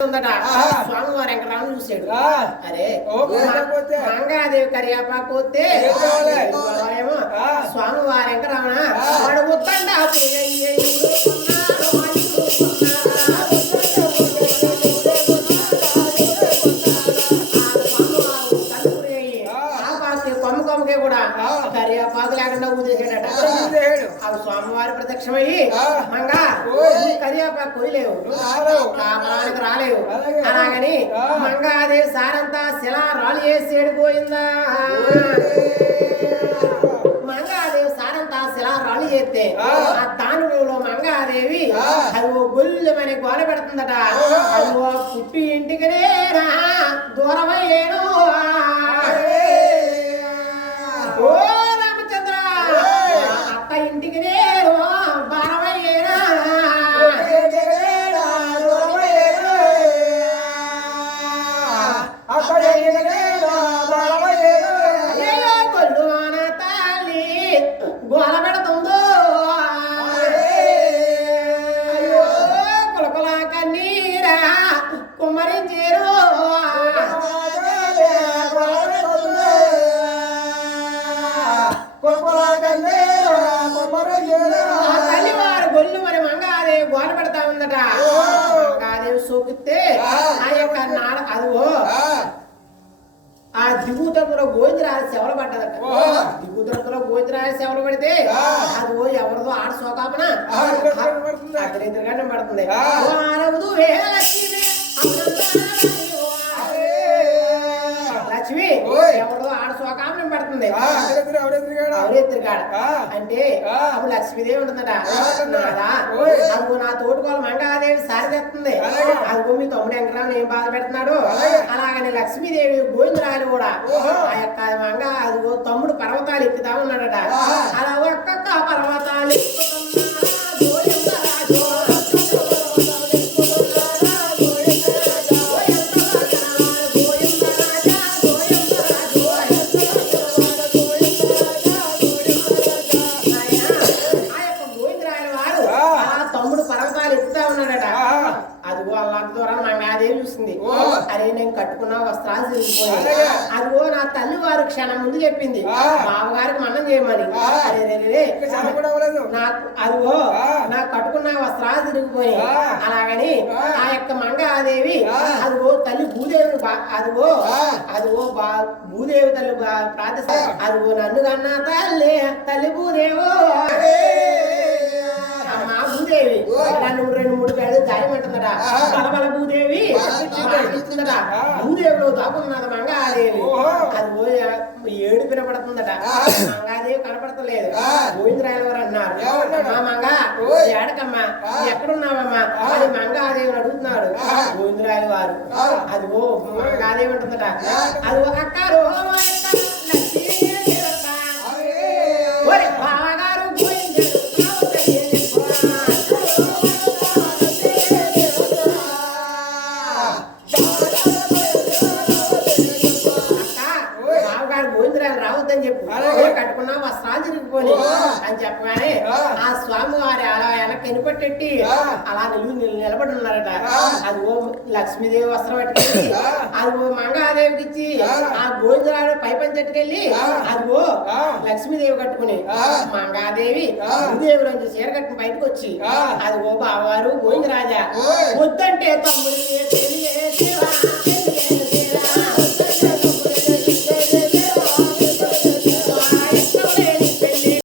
స్వామివారు వెంకటరామని చూసాడు. అరే మంగాదేవి కరియాపాకు వస్తే స్వామివారు వెంకటరామణ వాడు ఉత్తండా కొమ్మకే కూడా కరియాపాకు లేకుండా ఊదేసాడట. అవి స్వామివారి ప్రత్యక్షమయ్యి మంగా కరియాపాకు కొయ్యలేవు, కాపరానికి రాలేవు. అలాగని మంగాదేవి సారంతా శిలా రాళ్ళు వేసి ఏడిపోయిందా. మంగాదేవి సారంతా శిలా రాళ్ళు చేస్తే ఆ దానిలో మంగాదేవి అది ఓ గొల్లమని గోల పెడుతుందట. అది ఓ పుట్టి ఇంటికినే దూరమయ్యేను. ఓ రామచంద్ర అక్క ఇంటికి నేను భారమయ్యేనా. అయ్యో కొల్లు మన తల్లి గోల పెడుతుందో. అయ్యో కులకుల కన్నీరా కుమ్మరించేరు. తల్లివారు గొల్లు మరి మంగాదేవి గోల పెడతా ఉందట. మంగాదేవి సోకితే ఆ యొక్క అదిగో ఆ దిగుతరపులో గోవిందరాజు సేవలు పడ్డదట. దిగుతరపులో గోవిందరాజు సేవలు పడితే అదిగో ఎవరిదో ఆడ సోకాపన అగ్నిద్రగానే పడుతుంది. లక్ష్మి ఎవరిదో ఆడ సోకాపనం పడుతుంది. అంటే అప్పుడు లక్ష్మీదేవి ఉంటుందట. అదిగో నా తోటికోళ్ళ మంగాదేవి సారి తెస్తుంది. అదిగో మీ తమ్ముడు వెంకటరామని ఏం బాధ పెడుతున్నాడు. అలాగని లక్ష్మీదేవి గోవిందరాజు కూడా ఆ యొక్క మంగా అదిగో తమ్ముడు పర్వతాలు ఎక్కుతా ఉన్నాడట. అలా ఒక్కొక్క పర్వతాలు అదిగో అలాంటి ద్వారా మంగాదేవి చూసింది. అరే నేను కట్టుకున్న వస్త్రాలు తిరిగిపోయాయి. అదిగో నా తల్లి వారు క్షణం ముందు చెప్పింది బావగారికి మన్నం చేయమని. అరే నాకు అదిగో నా కట్టుకున్న వస్త్రాలు తిరిగిపోయాయి. అలాగని ఆ యొక్క మంగాదేవి అదిగో తల్లి భూదేవిని అదిగో అదిగో భూదేవి తల్లి ప్రార్థిస్తా. అదిగో నన్ను కన్నా తల్లి తల్లి భూదేవో భూదేవి నన్ను 2-3 పేరు దాయమంటుందట. బలబల భూదేవి భూదేవిలో దాకున్నద మంగాదేవి. అది ఏడు వినపడుతుందట. మంగాదేవి కనపడతలేదు. గోవిందరాయల వారు అన్నారు, మా మంగా ఏడకమ్మా ఎక్కడున్నావమ్మా అని మంగాదేవిని అడుగుతున్నాడు గోవిందరాయల వారు. అదిగో మంగాదేవి ఉంటుందట. అది ఒక అక్కారు బావగారు గోవిందరాయలు రావద్దని చెప్పు, కట్టుకున్నా వస్త్రాలు తిరిగిపోయి అని చెప్పగానే ఆ స్వామి వారి అలా వెనక్కి ఎనిపట్టెట్టి అలా నిలబడి ఉన్నారట. అది ఓ లక్ష్మీదేవి వస్త్రం పట్టుకెళ్ళి అది ఓ మంగాదేవికి ఇచ్చి ఆ గోవిందరాయుడు పై పంచెట్టుకెళ్ళి అదిగో లక్ష్మీదేవి కట్టుకుని మంగాదేవి భూదేవి నుంచి చీర కట్టుకుని బయటకు వచ్చి అది ఓ బావగారు గోవిందరాజా వద్దంటే తమ్ముడికి